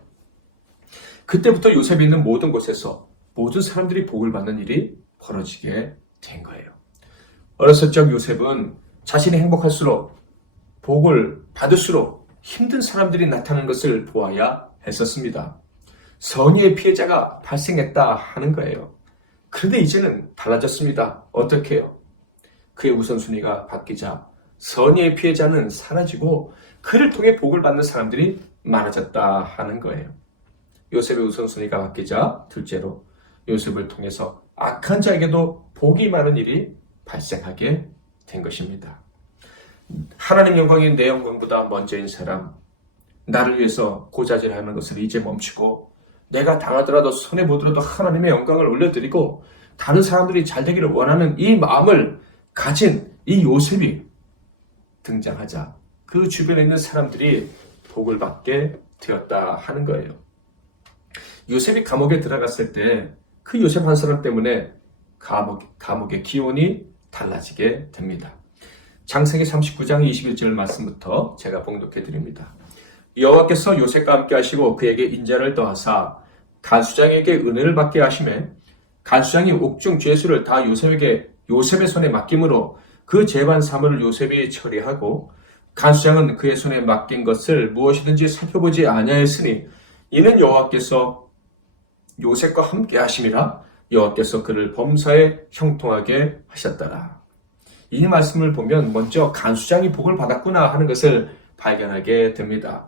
그때부터 요셉이 있는 모든 곳에서 모든 사람들이 복을 받는 일이 벌어지게 된 거예요. 어렸을 적 요셉은 자신이 행복할수록 복을 받을수록 힘든 사람들이 나타나는 것을 보아야 했었습니다. 선의의 피해자가 발생했다 하는 거예요. 그런데 이제는 달라졌습니다. 어떻게 해요? 그의 우선순위가 바뀌자 선의의 피해자는 사라지고 그를 통해 복을 받는 사람들이 많아졌다 하는 거예요. 요셉의 우선순위가 바뀌자 둘째로 요셉을 통해서 악한 자에게도 복이 많은 일이 발생하게 된 것입니다. 하나님 영광이 내 영광보다 먼저인 사람, 나를 위해서 고자질하는 것을 이제 멈추고 내가 당하더라도 손해보더라도 하나님의 영광을 올려드리고 다른 사람들이 잘 되기를 원하는 이 마음을 가진 이 요셉이 등장하자 그 주변에 있는 사람들이 복을 받게 되었다 하는 거예요. 요셉이 감옥에 들어갔을 때 그 요셉 한 사람 때문에 감옥의 기온이 달라지게 됩니다. 창세기 39장 21절 말씀부터 제가 봉독해 드립니다. 여호와께서 요셉과 함께 하시고 그에게 인자를 더하사 간수장에게 은혜를 받게 하시매 간수장이 옥중 죄수를 다 요셉의 손에 맡김으로 그 재반 사물을 요셉이 처리하고 간수장은 그의 손에 맡긴 것을 무엇이든지 살펴보지 아니하였으니 이는 여호와께서 요셉과 함께 하심이라 여호와께서 그를 범사에 형통하게 하셨더라. 이 말씀을 보면 먼저 간수장이 복을 받았구나 하는 것을 발견하게 됩니다.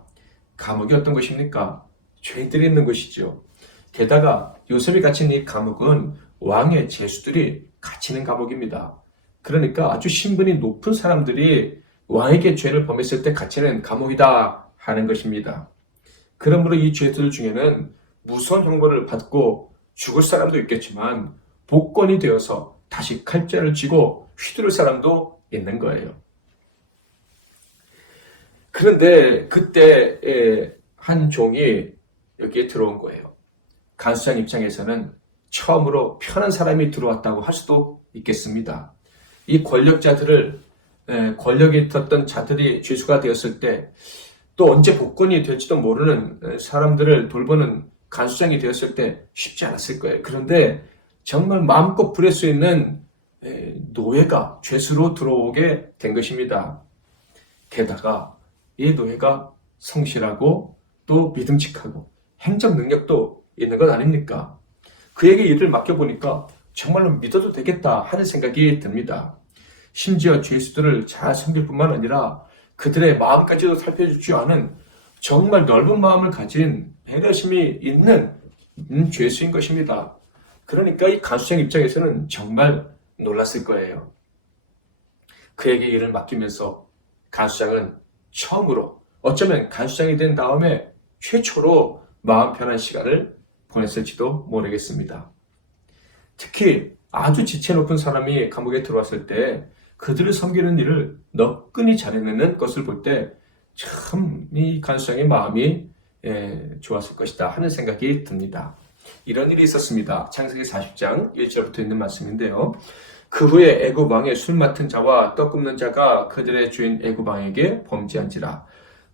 감옥이 어떤 것입니까? 죄인들이 있는 것이죠. 게다가 요셉이 갇힌 이 감옥은 왕의 죄수들이 갇히는 감옥입니다. 그러니까 아주 신분이 높은 사람들이 왕에게 죄를 범했을 때 갇히는 감옥이다 하는 것입니다. 그러므로 이 죄들 중에는 무서운 형벌을 받고 죽을 사람도 있겠지만 복권이 되어서 다시 칼자를 쥐고 휘두를 사람도 있는 거예요. 그런데 그때 한 종이 여기에 들어온 거예요. 간수장 입장에서는 처음으로 편한 사람이 들어왔다고 할 수도 있겠습니다. 이 권력자들을 권력에 있었던 자들이 죄수가 되었을 때 또 언제 복권이 될지도 모르는 사람들을 돌보는 간수장이 되었을 때 쉽지 않았을 거예요. 그런데 정말 마음껏 부릴 수 있는 노예가 죄수로 들어오게 된 것입니다. 게다가 이 노예가 성실하고 또 믿음직하고 행정 능력도 있는 것 아닙니까? 그에게 일을 맡겨보니까 정말로 믿어도 되겠다 하는 생각이 듭니다. 심지어 죄수들을 잘 섬길 뿐만 아니라 그들의 마음까지도 살펴줄 줄 아는 정말 넓은 마음을 가진 배려심이 있는 죄수인 것입니다. 그러니까 이 간수장 입장에서는 정말 놀랐을 거예요. 그에게 일을 맡기면서 간수장은 처음으로 어쩌면 간수장이 된 다음에 최초로 마음 편한 시간을 보냈을지도 모르겠습니다. 특히 아주 지체 높은 사람이 감옥에 들어왔을 때 그들을 섬기는 일을 너끈히 잘해내는 것을 볼 때 참 이 간수장의 마음이 좋았을 것이다 하는 생각이 듭니다. 이런 일이 있었습니다. 창세기 40장 1절부터 있는 말씀인데요. 그 후에 애굽 왕의 술 맡은 자와 떡 굽는 자가 그들의 주인 애굽 왕에게 범죄한지라.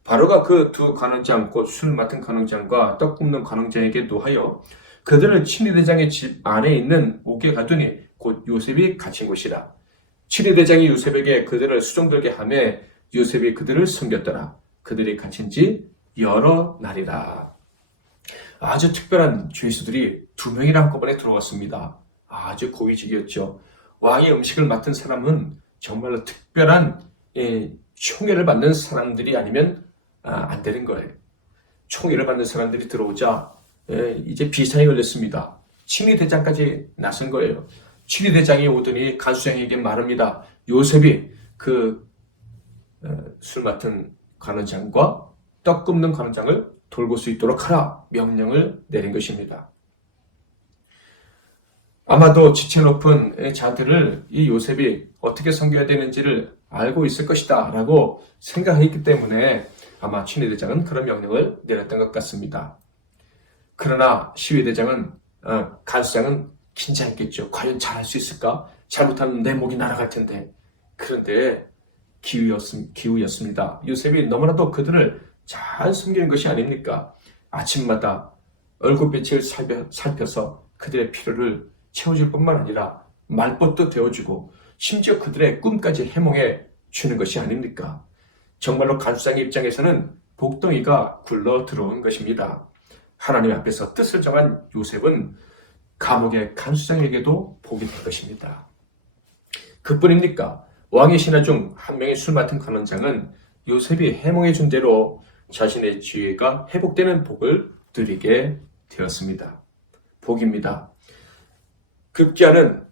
바로가 그 두 관원장 곧 술 맡은 관원장과 떡 굽는 관원장에게 노하여 그들을 친위대장의 집 안에 있는 옥에 가두니 곧 요셉이 갇힌 곳이라. 친위대장이 요셉에게 그들을 수종들게 하매 요셉이 그들을 숨겼더라. 그들이 갇힌 지 여러 날이라. 아주 특별한 죄수들이 2명이나 한꺼번에 들어왔습니다. 아주 고위직이었죠. 왕의 음식을 맡은 사람은 정말로 특별한 총애를 받는 사람들이 아니면 안 되는 거예요. 총애를 받는 사람들이 들어오자 이제 비상이 걸렸습니다. 친위대장까지 나선 거예요. 친위대장이 오더니 간수장에게 말합니다. 요셉이 술 맡은 관원장과 떡 굽는 관원장을 돌볼 수 있도록 하라 명령을 내린 것입니다. 아마도 지체 높은 자들을 이 요셉이 어떻게 섬겨야 되는지를 알고 있을 것이다 라고 생각했기 때문에 아마 친위대장은 그런 명령을 내렸던 것 같습니다. 그러나 시위대장은 간수장은 긴장했겠죠. 과연 잘할 수 있을까? 잘못하면 내 목이 날아갈 텐데. 그런데 기우였습니다. 요셉이 너무나도 그들을 잘 섬기는 것이 아닙니까? 아침마다 얼굴빛을 살펴서 그들의 필요를 채워줄 뿐만 아니라 말벗도 되어주고 심지어 그들의 꿈까지 해몽해 주는 것이 아닙니까? 정말로 간수장의 입장에서는 복덩이가 굴러 들어온 것입니다. 하나님 앞에서 뜻을 정한 요셉은 감옥의 간수장에게도 복이 될 것입니다. 그뿐입니까? 왕의 신하 중 한 명의 술 맡은 관원장은 요셉이 해몽해 준 대로 자신의 지위가 회복되는 복을 누리게 되었습니다. 복입니다. 급기야는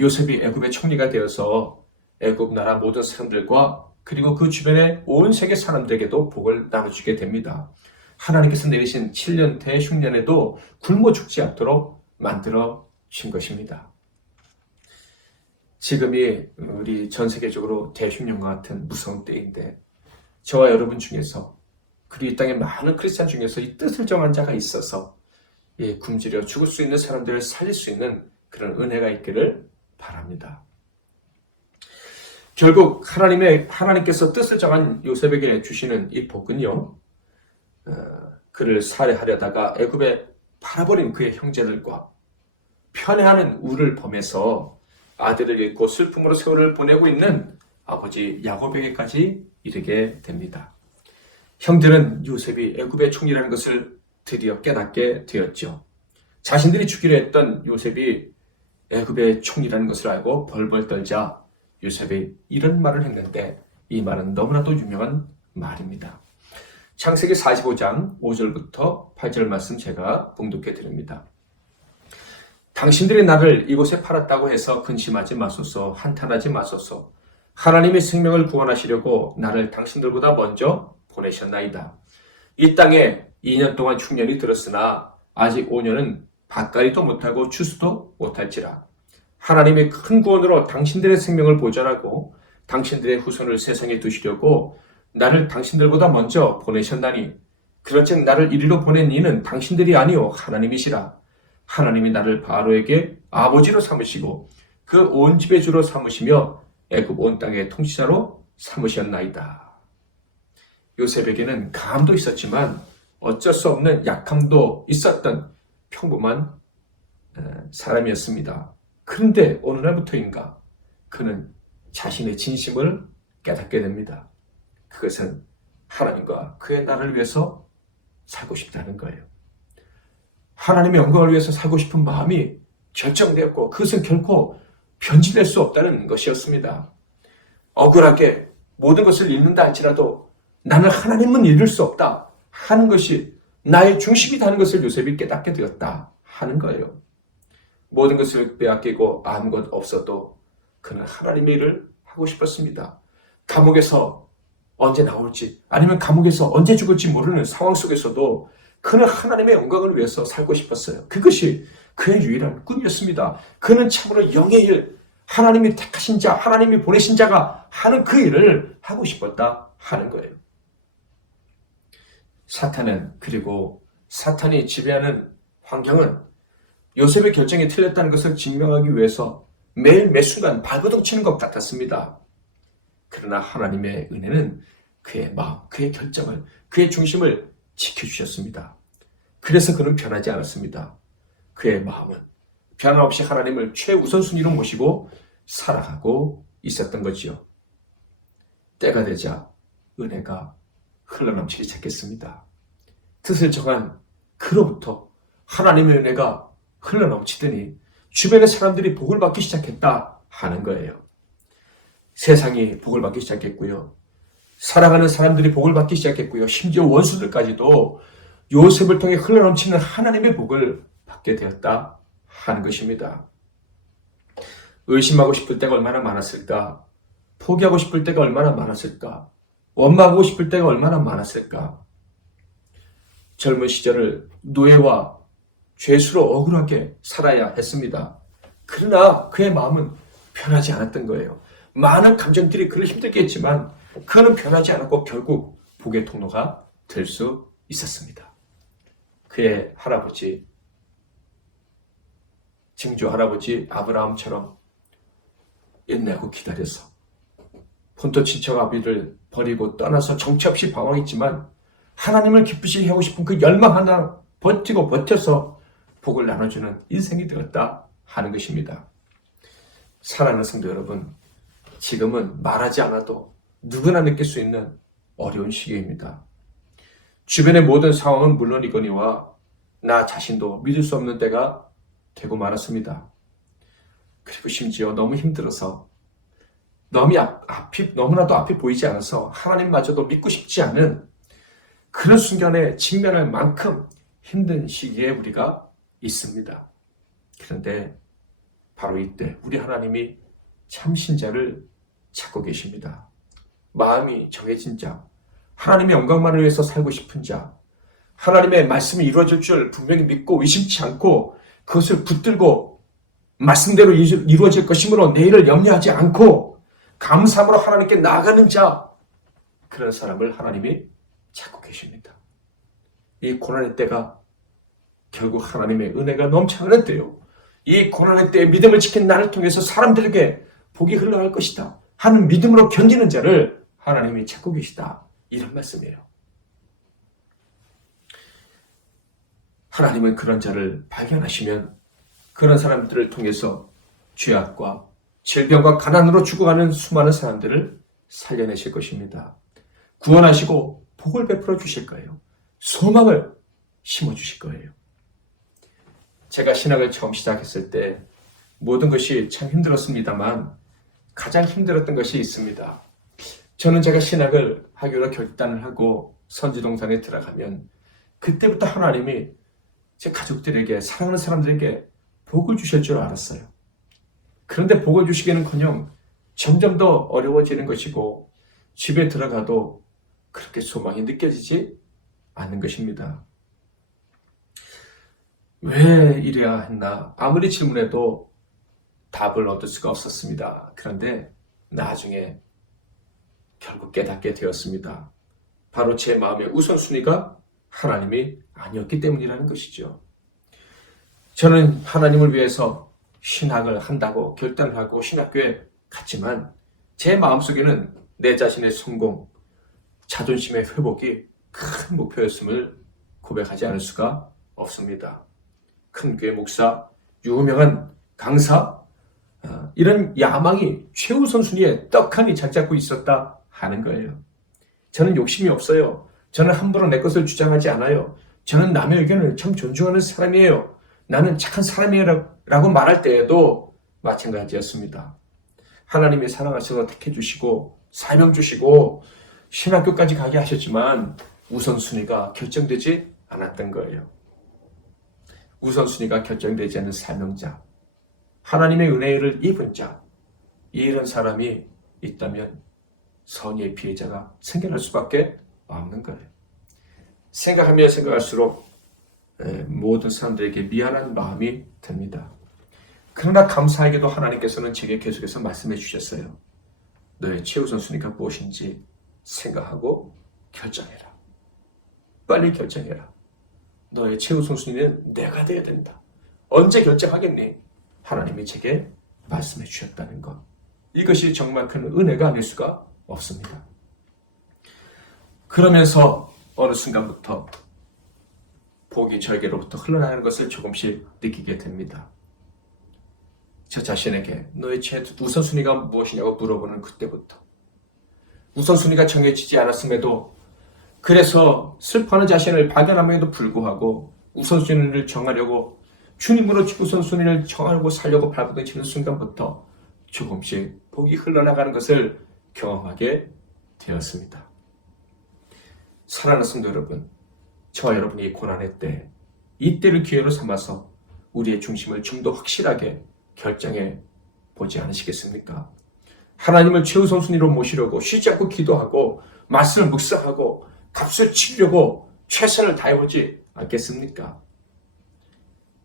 요셉이 애굽의 총리가 되어서 애굽 나라 모든 사람들과 그리고 그 주변의 온 세계 사람들에게도 복을 나눠주게 됩니다. 하나님께서 내리신 7년 대흉년에도 굶어 죽지 않도록 만들어 주신 것입니다. 지금이 우리 전 세계적으로 대흉년과 같은 무서운 때인데 저와 여러분 중에서 그리고 이 땅의 많은 크리스찬 중에서 이 뜻을 정한 자가 있어서 굶주려 죽을 수 있는 사람들을 살릴 수 있는 그런 은혜가 있기를 바랍니다. 결국 하나님께서 뜻을 정한 요셉에게 주시는 이 복은요, 그를 살해하려다가 애굽에 팔아버린 그의 형제들과 편애하는 우를 범해서 아들을 잃고 슬픔으로 세월을 보내고 있는 아버지 야곱에게까지 이르게 됩니다. 형들은 요셉이 애굽의 총리라는 것을 드디어 깨닫게 되었죠. 자신들이 죽이려 했던 요셉이 애굽의 총리라는 것을 알고 벌벌 떨자 요셉이 이런 말을 했는데 이 말은 너무나도 유명한 말입니다. 창세기 45장 5절부터 8절 말씀 제가 봉독해 드립니다. 당신들이 나를 이곳에 팔았다고 해서 근심하지 마소서, 한탄하지 마소서. 하나님의 생명을 구원하시려고 나를 당신들보다 먼저 보내셨나이다. 이 땅에 2년 동안 흉년이 들었으나 아직 5년은 밭갈이도 못하고 추수도 못할지라. 하나님의 큰 구원으로 당신들의 생명을 보전하고 당신들의 후손을 세상에 두시려고 나를 당신들보다 먼저 보내셨나니 그런즉 나를 이리로 보낸 이는 당신들이 아니요 하나님이시라. 하나님이 나를 바로에게 아버지로 삼으시고 그 온 집의 주로 삼으시며 애굽 온 땅의 통치자로 삼으셨나이다. 요셉에게는 감도 있었지만 어쩔 수 없는 약함도 있었던 평범한 사람이었습니다. 그런데 어느 날부터인가 그는 자신의 진심을 깨닫게 됩니다. 그것은 하나님과 그의 나라를 위해서 살고 싶다는 거예요. 하나님의 영광을 위해서 살고 싶은 마음이 결정되었고 그것은 결코 변질될 수 없다는 것이었습니다. 억울하게 모든 것을 잃는다 할지라도 나는 하나님은 잃을 수 없다 하는 것이 나의 중심이라는 것을 요셉이 깨닫게 되었다 하는 거예요. 모든 것을 빼앗기고 아무것 없어도 그는 하나님의 일을 하고 싶었습니다. 감옥에서 언제 나올지 아니면 감옥에서 언제 죽을지 모르는 상황 속에서도 그는 하나님의 영광을 위해서 살고 싶었어요. 그것이 그의 유일한 꿈이었습니다. 그는 참으로 영의 일, 하나님이 택하신 자, 하나님이 보내신 자가 하는 그 일을 하고 싶었다 하는 거예요. 그리고 사탄이 지배하는 환경은 요셉의 결정이 틀렸다는 것을 증명하기 위해서 매일 매순간 발버둥 치는 것 같았습니다. 그러나 하나님의 은혜는 그의 마음, 그의 결정을, 그의 중심을 지켜주셨습니다. 그래서 그는 변하지 않았습니다. 그의 마음은 변함없이 하나님을 최우선순위로 모시고 살아가고 있었던 거지요. 때가 되자 은혜가 흘러넘치기 시작했습니다. 뜻을 정한 그로부터 하나님의 은혜가 흘러넘치더니 주변의 사람들이 복을 받기 시작했다 하는 거예요. 세상이 복을 받기 시작했고요. 사랑하는 사람들이 복을 받기 시작했고요. 심지어 원수들까지도 요셉을 통해 흘러넘치는 하나님의 복을 받게 되었다 하는 것입니다. 의심하고 싶을 때가 얼마나 많았을까? 포기하고 싶을 때가 얼마나 많았을까? 원망하고 싶을 때가 얼마나 많았을까? 젊은 시절을 노예와 죄수로 억울하게 살아야 했습니다. 그러나 그의 마음은 변하지 않았던 거예요. 많은 감정들이 그를 힘들게 했지만 그는 변하지 않았고 결국 복의 통로가 될 수 있었습니다. 그의 할아버지, 증조 할아버지 아브라함처럼 인내하고 기다려서 본토 친척 아비를 버리고 떠나서 정처 없이 방황했지만 하나님을 기쁘시게 하고 싶은 그 열망 하나 버티고 버텨서 복을 나눠주는 인생이 되었다 하는 것입니다. 사랑하는 성도 여러분, 지금은 말하지 않아도 누구나 느낄 수 있는 어려운 시기입니다. 주변의 모든 상황은 물론이거니와 나 자신도 믿을 수 없는 때가 되고 말았습니다. 그리고 심지어 너무 힘들어서 너무나도 앞이 보이지 않아서 하나님마저도 믿고 싶지 않은 그런 순간에 직면할 만큼 힘든 시기에 우리가 있습니다. 그런데 바로 이때 우리 하나님이 참신자를 찾고 계십니다. 마음이 정해진 자, 하나님의 영광만을 위해서 살고 싶은 자, 하나님의 말씀이 이루어질 줄 분명히 믿고 의심치 않고 그것을 붙들고 말씀대로 이루어질 것이므로 내일을 염려하지 않고 감사함으로 하나님께 나아가는 자, 그런 사람을 하나님이 찾고 계십니다. 이 고난의 때가 결국 하나님의 은혜가 넘쳐나는 때요. 이 고난의 때에 믿음을 지킨 나를 통해서 사람들에게 복이 흘러갈 것이다 하는 믿음으로 견디는 자를 하나님이 찾고 계시다. 이런 말씀이에요. 하나님은 그런 자를 발견하시면 그런 사람들을 통해서 죄악과 질병과 가난으로 죽어가는 수많은 사람들을 살려내실 것입니다. 구원하시고 복을 베풀어 주실 거예요. 소망을 심어주실 거예요. 제가 신학을 처음 시작했을 때 모든 것이 참 힘들었습니다만 가장 힘들었던 것이 있습니다. 저는 제가 신학을 하기로 결단을 하고 선지동산에 들어가면 그때부터 하나님이 제 가족들에게, 사랑하는 사람들에게 복을 주실 줄 알았어요. 그런데 복을 주시기는커녕 점점 더 어려워지는 것이고 집에 들어가도 그렇게 소망이 느껴지지 않는 것입니다. 왜 이래야 했나? 아무리 질문해도 답을 얻을 수가 없었습니다. 그런데 나중에 결국 깨닫게 되었습니다. 바로 제 마음의 우선순위가 하나님이 아니었기 때문이라는 것이죠. 저는 하나님을 위해서 신학을 한다고 결단을 하고 신학교에 갔지만 제 마음속에는 내 자신의 성공, 자존심의 회복이 큰 목표였음을 고백하지 않을 수가 없습니다. 큰 교회 목사, 유명한 강사, 이런 야망이 최우선 순위에 떡하니 자리 잡고 있었다 하는 거예요. 저는 욕심이 없어요. 저는 함부로 내 것을 주장하지 않아요. 저는 남의 의견을 참 존중하는 사람이에요. 나는 착한 사람이에요 라고 말할 때에도 마찬가지였습니다. 하나님이 사랑하셔서 택해 주시고 사명 주시고 신학교까지 가게 하셨지만 우선순위가 결정되지 않았던 거예요. 우선순위가 결정되지 않는 사명자, 하나님의 은혜를 입은 자, 이런 사람이 있다면 선의의 피해자가 생겨날 수밖에 없는 거예요. 생각하면 생각할수록 모든 사람들에게 미안한 마음이 듭니다. 그러나 감사하게도 하나님께서는 제게 계속해서 말씀해 주셨어요. 너의 최우선순위가 무엇인지 생각하고 결정해라. 빨리 결정해라. 너의 최우선순위는 내가 돼야 된다. 언제 결정하겠니? 하나님이 제게 말씀해 주셨다는 것. 이것이 정말 큰 은혜가 아닐 수가 없습니다. 그러면서 어느 순간부터 복이 저에게로부터 흘러나가는 것을 조금씩 느끼게 됩니다. 저 자신에게 너의 우선순위가 무엇이냐고 물어보는 그때부터 우선순위가 정해지지 않았음에도 그래서 슬퍼하는 자신을 발견함에도 불구하고 우선순위를 정하려고 주님으로 우선순위를 정하고 살려고 발버둥치는 순간부터 조금씩 복이 흘러나가는 것을 경험하게 되었습니다. 사랑하는 성도 여러분, 저와 여러분이 고난의 때, 이때를 기회로 삼아서 우리의 중심을 좀 더 확실하게 결정해 보지 않으시겠습니까? 하나님을 최우선순위로 모시려고 쉬지 않고 기도하고 말씀을 묵상하고 값을 치려고 최선을 다해보지 않겠습니까?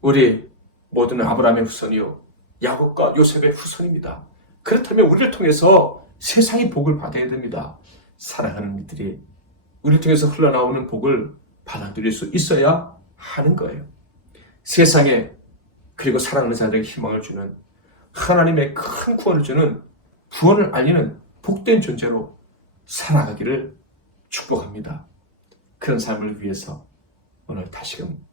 우리 모두는 아브라함의 후손이요 야곱과 요셉의 후손입니다. 그렇다면 우리를 통해서 세상이 복을 받아야 됩니다. 사랑하는 이들이 우리를 통해서 흘러나오는 복을 받아들일 수 있어야 하는 거예요. 세상에 그리고 사랑하는 자들에게 희망을 주는 하나님의 큰 구원을 주는 구원을 알리는 복된 존재로 살아가기를 축복합니다. 그런 삶을 위해서 오늘 다시금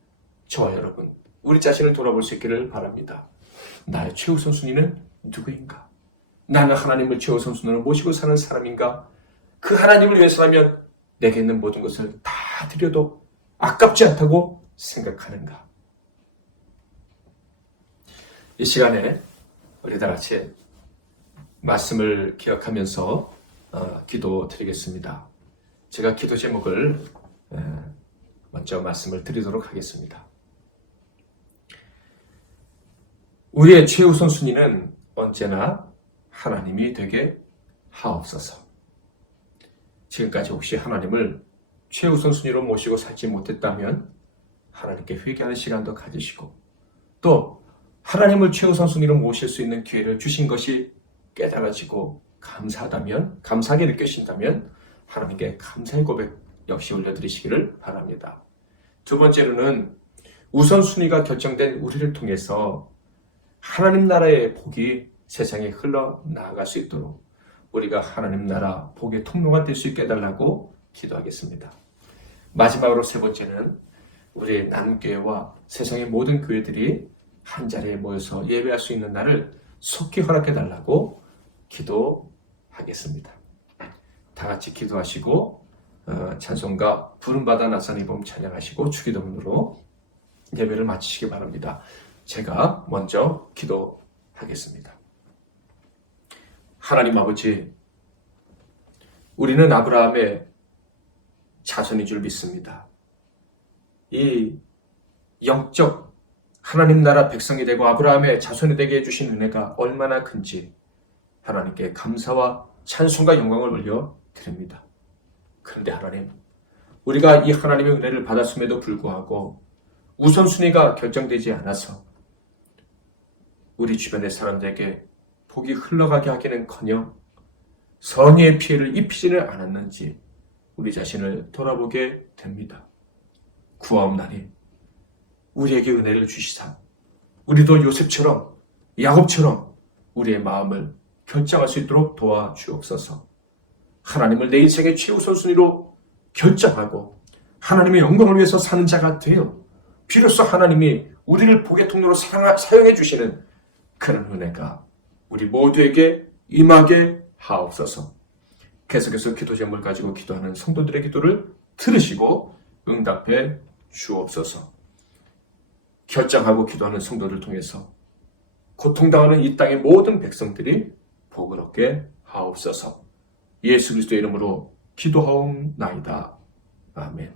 저와 여러분 우리 자신을 돌아볼 수 있기를 바랍니다. 나의 최우선순위는 누구인가? 나는 하나님을 최우선순위로 모시고 사는 사람인가? 그 하나님을 위해서라면 내게 있는 모든 것을 다 드려도 아깝지 않다고 생각하는가? 이 시간에 우리 다 같이 말씀을 기억하면서 기도 드리겠습니다. 제가 기도 제목을 먼저 말씀을 드리도록 하겠습니다. 우리의 최우선 순위는 언제나 하나님이 되게 하옵소서. 지금까지 혹시 하나님을 최우선 순위로 모시고 살지 못했다면 하나님께 회개하는 시간도 가지시고 또 하나님을 최우선 순위로 모실 수 있는 기회를 주신 것이 깨달아지고 감사하게 느껴진다면 하나님께 감사의 고백 역시 올려드리시기를 바랍니다. 두 번째로는 우선순위가 결정된 우리를 통해서 하나님 나라의 복이 세상에 흘러나아갈 수 있도록 우리가 하나님 나라 복의 통로가 될 수 있게 해달라고 기도하겠습니다. 마지막으로 세 번째는 우리 나눔교회와 세상의 모든 교회들이 한자리에 모여서 예배할 수 있는 날을 속히 허락해달라고 기도하겠습니다. 다 같이 기도하시고 찬송가 부름받아 나선 이봄 찬양하시고 주기도문으로 예배를 마치시기 바랍니다. 제가 먼저 기도하겠습니다. 하나님 아버지, 우리는 아브라함의 자손인 줄 믿습니다. 이 영적 하나님 나라 백성이 되고 아브라함의 자손이 되게 해주신 은혜가 얼마나 큰지 하나님께 감사와 찬송과 영광을 올려드립니다. 그런데 하나님, 우리가 이 하나님의 은혜를 받았음에도 불구하고 우선순위가 결정되지 않아서 우리 주변의 사람들에게 복이 흘러가게 하기는커녕 선의의 피해를 입히지는 않았는지 우리 자신을 돌아보게 됩니다. 구하옵나니 우리에게 은혜를 주시사 우리도 요셉처럼 야곱처럼 우리의 마음을 결정할 수 있도록 도와주옵소서. 하나님을 내 인생의 최우선순위로 결정하고 하나님의 영광을 위해서 사는 자가 되어 비로소 하나님이 우리를 복의 통로로 사용해 주시는 그런 은혜가 우리 모두에게 임하게 하옵소서. 계속해서 기도 제목을 가지고 기도하는 성도들의 기도를 들으시고 응답해 주옵소서. 결정하고 기도하는 성도들 통해서 고통당하는 이 땅의 모든 백성들이 복을 얻게 하옵소서. 예수 그리스도의 이름으로 기도하옵나이다. 아멘.